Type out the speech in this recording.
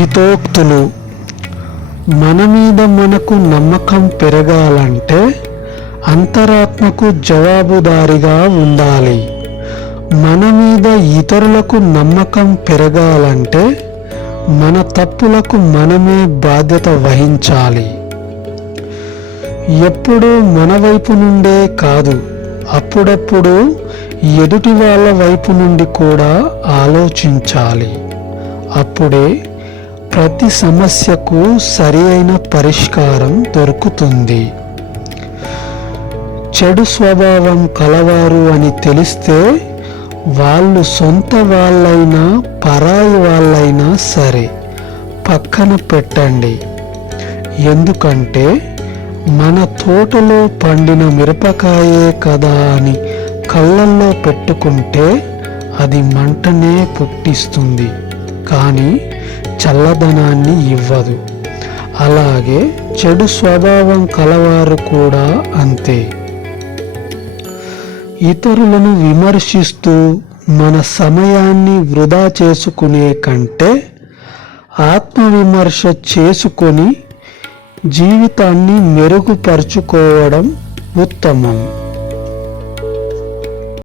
హితోక్తులు మన మీద మనకు నమ్మకం పెరగాలంటే అంతరాత్మకు జవాబుదారిగా ఉండాలి. మన మీద ఇతరులకు నమ్మకం పెరగాలంటే మన తప్పులకు మనమే బాధ్యత వహించాలి. ఎప్పుడూ మన వైపు నుండే కాదు అప్పుడప్పుడు ఎదుటి వాళ్ళ వైపు నుండి కూడా ఆలోచించాలి. అప్పుడే ప్రతి సమస్యకు సరి అయిన పరిష్కారం దొరుకుతుంది. చెడు స్వభావం కలవారు అని తెలిస్తే వాళ్ళు సొంత వాళ్ళైనా పరాయి వాళ్ళైనా సరే పక్కన పెట్టండి. ఎందుకంటే మన తోటలో పండిన మిరపకాయే కదా అని కళ్ళల్లో పెట్టుకుంటే అది మంటనే పుట్టిస్తుంది. కానీ చల్లదనాన్ని ఇవ్వదు. అలాగే చెడు స్వభావం కలవారు కూడా అంతే. ఇతరులను విమర్శిస్తూ మన సమయాన్ని వృధా చేసుకునే కంటే ఆత్మవిమర్శ చేసుకొని జీవితాన్ని మెరుగుపరుచుకోవడం ఉత్తమం.